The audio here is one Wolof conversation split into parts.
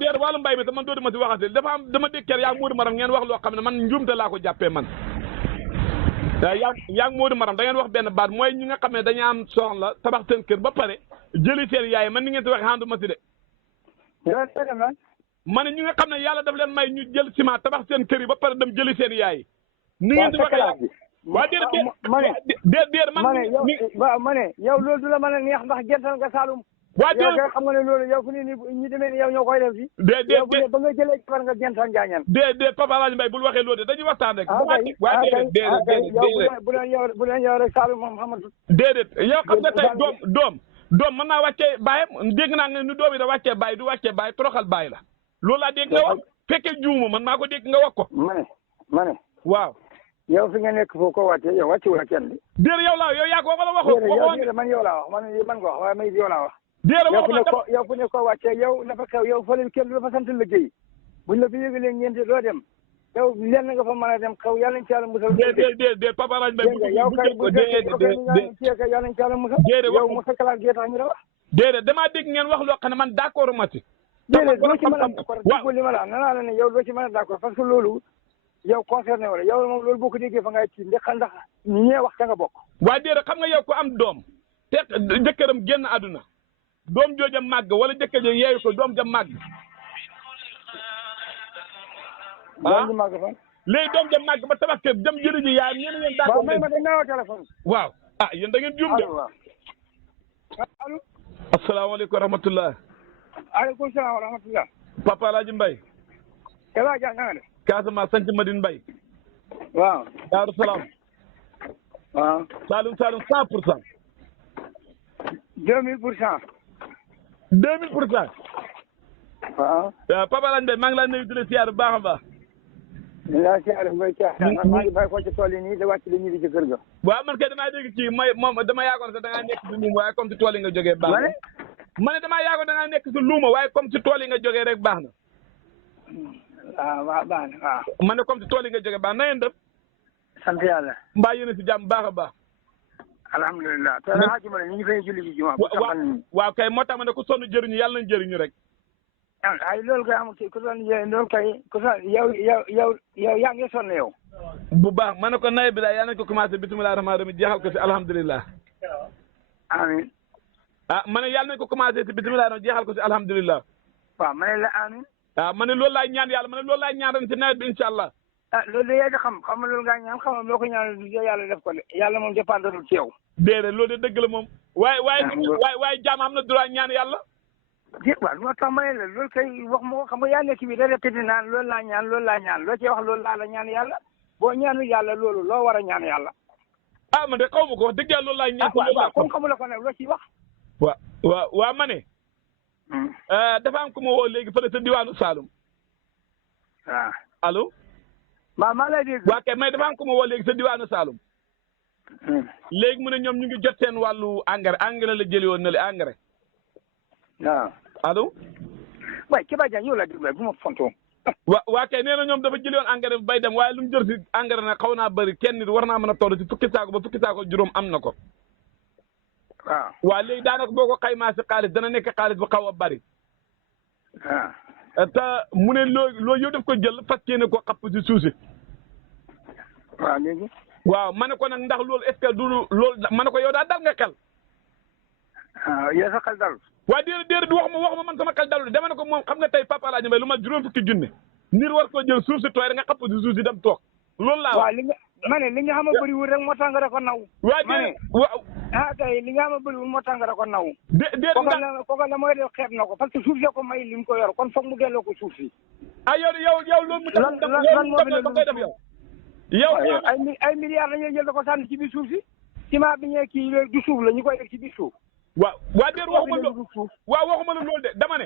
déer wàllu mbay mi te man dootu ma si waxati dafa am dama dégg yaa ngi Modou Maram ngeen wax loo xam ne man njuumte laa ko jàppee man yaa ngi Modou Maram da ngeen wax benn baat mooy ñi nga xam ne dañu am soxla tabax seen kër ba pare jëli seen yaay man ni ngeen si waxee àndu ma si de ma ne ñi nga xam ne yàlla daf leen may ñu jël ciment tabax seen kër yi ba pare dem jëli seen yaay ni ngeen si waxee waa déer ma ne yow loolu du la mën a neex ndax gental nga Saalum waa yow kay xam nga ne loolu yow fu ne nii ñi demee ni yow ñoo koy def si yow bu ne ba nga jëlee par nga gental njaañan Papa Alaaji Mbay bul waxee loolu de dañuy waxtaan rek bu leen yow rek Saalum moom xamatu déedéet yow xam nga tey doom mën naa wàccee baayam dégg naa nga nu doom yi da wàccee baay du wàccee baay toroxal baay la loolu laa dégg nga wax fekkee juuma man maa ko dégg nga wax ko ma ne waaw yow fi nga nekk foo ko wàccee yow wàcce wala kenn de déer yow laa yow yaa ko wala waxoo man yow laa wax man ko wax waaye may yow laa wax déer yow fu ne ko wàccee yow dafa xew yow fële kenn dafa sant liggéey buñ la fi yëgalee ñeenti doo dem yow lenn nga fa mën a dem xew yàlla nañ ci yàlla musal déedéet Papa Alaaji Mbay yow kay bu fekkee yàlla nañ ci yàlla musal yow mu sa kalaat gee tax ñu la wax déedéet damaa dégg ngeen wax loo xam ne man d'accord ma ci déedéet loo ci mën a d'accord déggu li ma la nanaa la ne yow loo ci mën a d'accord parce que loolu yow concerné wala yow moom loolu boo ko déggee fa ngay ci ndax ñi ñee wax ca nga bokk waaye déedéet xam nga yow ko am doom te jëkkëram génn àdduna doom jooja màgg wala jëkkër ja yeeyu ko doom ja màgg doom ji màgg fan léegi doom ja màgg ba tabax kër dem jëli ji yaay ñeneen ngeen d'accord may ma dañ naa woo téléphone waaw yéen da ngeen juum de allo asalaamaaleykum wa rahmatullah aleykum salaam wa rahmatullah Papa Alaaji Mbay Eva Dia na nga def Casamance sanc Madine Mbay waaw Daaru Salaam waaw Saalum 100% 2000%. 2000%. waaw. Papa Alaaji Mbay maa ngi laa nuyu di la siyaar bu baax a baax. di la siyaar bu baax man maa ngi bàyyi ko ci tool yi nii da wàcc li ñu di ci kër ga. waaw man kay damaa dégg kii moom dama yaagoon sax da ngaa nekk si luuma waaye comme si tool yi nga jógee baax na. ma ne damaa yaagoon da ngaa nekk si luuma waaye comme si tool yi nga jógee rek baax na. waaw baax na waaw. ma ne comme si tool yi nga jógee baax na ngeen def. sant yàlla. mbaa yéen a si jàmm baax a baax. alhamdulilah te la xaajuma ne ñu ngi fay julli ji juma. waaw kay moo tax ma ne ku sonn jëriñu yàlla nañ jëriñu rek. ay loolu kay amul ku sonn loolu kay ku sonn yow yaa ngi sonn yow. bu baax ma ne ko nawet bi daal yàlla nañ ko commencé bisimilah rahmaani rahiim jeexal ko si alhamdulilah. amiin. ma ne yàlla nañ ko commencé si bisimilah rahmaani jeexal ko si alhamdulilah. waaw ma ne la amiin. ma ne loolu laay ñaan yàlla ma ne loolu laay ñaan ren si nawet bi incha allah. loolu de yaa ngi xam nga loolu ngaa ñaan xam nga loo ko ñaan yàlla def ko de yàlla moom dépendre ci yow. déedéet loolu de dëgg la moom. waaye jaam am na droit ñaan yàlla. waaw moo tax ma ne la loolu kay wax ma ko xam nga yaa nekk bi da répété naan loolu laa ñaan loo ci wax loolu laa la ñaan yàlla boo ñaanu yàlla loolu loo war a ñaan yàlla. man de xaw ma ko wax dëgg yàlla loolu laay ñaan. waaw comme xamula ko nag loo ciy wax. waaw ma ne. dafa am ku ma woo léegi fële sa diwaanu Saloum. waaw allo. maa lay dégg. waaw kay mais dafa am ku ma woo léegi sa diwaanu Saloum. léegi mu ne ñoom ñu ngi jot seen wàllu engrais la jëli woon na le engrais. waaw. allo. waaye Kéba Dia yow la déglu bu ma fontoo. waa kay nee na ñoom dafa jëli woon engrais bay dem waaye lu mu jël si engrais nag xaw naa bëri kenn nit war naa mën a toll si fukki saako ba fukki saako juróom am na ko. waaw. waa léegi daanaka boo ko xaymaa si xaalis dana nekk xaalis bu xaw a bëri. waaw. te mu ne loolu yow daf ko jël fas yéene ko xapp si suuf si. waaw léegi. waaw ma ne ko nag ndax loolu est-ce que du loolu ma ne ko yow daal dal nga xel. yow sa xel dalul. waaye déedéet wax ma man sama xel dalul dama ne ko moom xam nga tey Papa Alaaji Mbay lu ma juróom fukki junne. nit war koo jël suuf si tooy rek nga xapp si suuf si dem toog. loolu laa waaw li nga xam ne bëriwul rek moo tax nga da ko naw. waaw kay li nga xam ne bëriwul moo tax nga da ko naw. kooka la mooy def xeeb na ko parce que suuf si ko may li mu ko yor kon foog mu delloo ko suuf si. yow loolu mu lan moo fi koy def yow. ay milliards la ñuy jël da ko sànni ci biir suuf si. ciment bi ñu kii du suuf la ñu koy def ci biir suuf. déet waxuma loolu de dama ne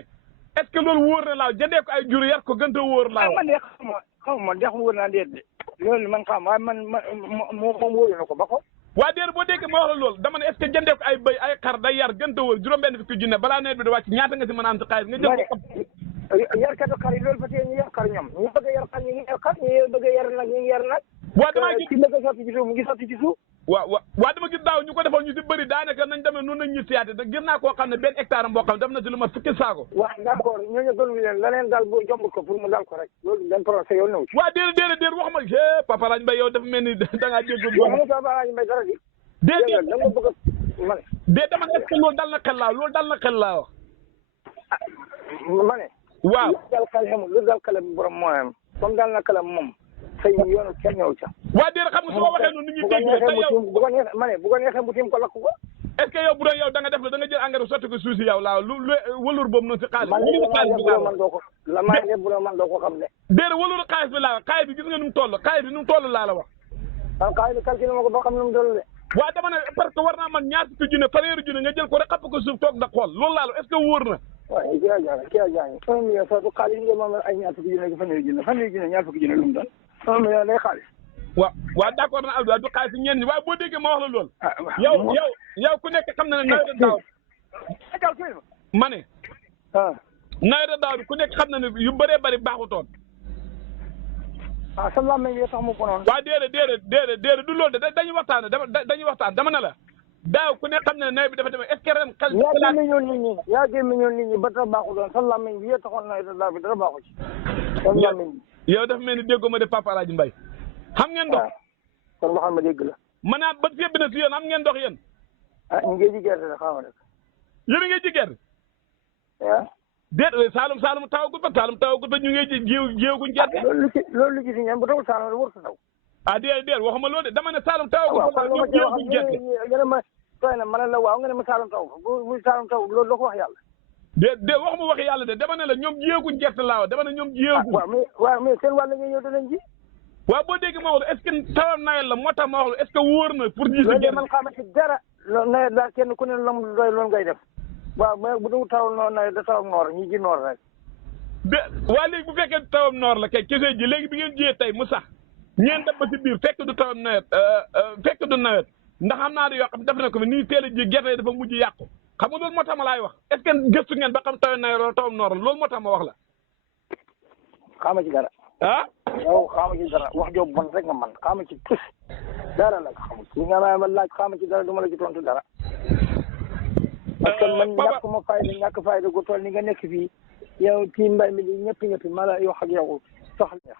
est-ce que loolu wóor na laaw jëndee ko ay jur yar ko gën a wóor laaw. man de xaw ma ndax wóor naa déet de loolu man xam waaye man moom wóor na ko ba ko. déet boo déggee ma wax la loolu dama ne est-ce que jëndee ko ay bëy ay xar day yar gën a wóor juróom-benn fukki junne balaa nawet bi di wàcc ñaata nga si mën a am si xaalis nga jël ko. yarkatu xar yi loolu parce que ñu yar xar ñoom ñu bëgg a yar xar ñu ngi yar xar ñu bëgg a yar nag ñu ngi yar nag. damaa gis ci bëgg a sotti ci suuf mu ngi sotti ci suuf. waaw dama gis daaw ñu ko defoon ñu si bëri daanaka nañ demee noonu nañ ñu siyaate te gis naa koo xam ne benn hectare boo xam ne def na si lu ma fukki saako. waaw d'accord ñooñu doon leen la leen daal bu jombut ko pour mu dal ko rek loolu benn procès yow ñëw ci. waaw déedéet wax ma Papa Alaaji Mbaye yow dafa mel ni da ngaa jéggi. waaw man Papa Alaaji Mbaye dara di. déedéet da nga bëgg a ma ne. dama ne est-ce que loolu dal na xel laa wax. ma ne. waaw lu dal xel xamul lu dal xel borom mooyam comme dal na xelam moom xëy na yoonu kenn ñëw ca. waaw déedéet xam nga su ma waxee noonu ni ñuy dégg te yow bu ko neexee ma ne bu ko neexee mu tiim ko lakk ko. est-ce que yow bu doon yow da nga def la da nga jël engrais sotti ko suuf si yow laa lu wëlur boobu noonu si xaalis. man la maa ngi bu doon man doo ko xam ne. déedéet wëluru xaalis bi laa wax xaalis bi gis nga nu mu toll xaalis bi nu mu toll laa la wax. waaw xaalis bi calculé ma ko ba xam nu mu toll de. waaw dama ne parce que war naa man ñaar fukki junne fanweeri junne nga jël ko rek xapp ko suuf toog da xool loolu laa la est-ce que wóor na. waaw kii a jaañ 1 million soo xaalis yi nga moom ay ñaar fukki junne fanweeri junne ñaar fukki junne lu mu doon 1 million day xaalis. waaw d'accord na Abdou du xaalis ñenn ñi waaye boo déggee ma wax la loolu. yow ku nekk xam na ne nawet daaw. ma ne. nawet daaw bi ku nekk xam na ne yu bëree bëri baaxutoon. sa làmmiñ bi tax mu bonoon. waaw déedéet du loolu de dañuy waxtaan dama ne la daaw ku nekk xam na ne nawet bi dafa demee est-ce que ren. yaa gémmiñoon nit ñi ba dara baaxutoon sa làmmiñ bi yee taxoon nawet daaw bi dara baaxu ci. sa làmmiñ bi. yow dafa mel ni déggoo ma de Papa Alaaji Mbaye xam ngeen ndox. kon waxal ma dégg la. maanaam ba fépp na si yéen am ngeen ndox yéen. ñu ngi ji gerte de xaw ma rek. yéen a ngi ji gerte. waaw. déet Saalum tawagut ba ñu ngi ji jiwaguñ gerte. loolu lu ci si ñoom bu tawul Saalum wër sa taw. déet waxuma loolu de dama ne Saalum tawagut ba ñoom jiwaguñ gerte. nga ne ma tooy na ma ne la waaw nga ne ma Saalum taw bu Saalum taw loolu doo ko wax yàlla. déet waxuma wax yàlla de dama ne la ñoom jiwaguñ gerte laaw dama ne ñoom jiwaguñ. waaw mais seen wàll nga ñëw danañ ji. waaw boo dégg ma wax est-ce que tawam nawet la moo tax ma wax est-ce que wóor na pour ji si gerte. man xaama ci dara loolu nawet daal kenn ku ne la mu doy loolu ngay def waaw mais bu dul tawam noor nawet da tawam noor ñi ji noor rek. waa léegi bu fekkee tawam noor la kay kese ji léegi bi ngeen jiyee tey mu sax ñeen dem ba si biir fekk du tawam nawet fekk du nawet ndax xam naa ne yoo xam def na ko fi nii teel a ji gerte yi dafa mujj yàqu xam nga loolu moo tax ma laay wax est-ce que gëstu ngeen ba xam tawam nawet wala tawam noor la loolu moo tax ma wax la. xaama ci dara. yow xaama ci dara wax joobu bon rek nga man xaama ci tus dara la xamul li nga ma laaj xaama ci dara du ma la ci tontu dara. parce que man ñàkk fayda gu toll ni nga nekk fii yow ci mbay mi di ñëpp ma la yoo xam yow soxla.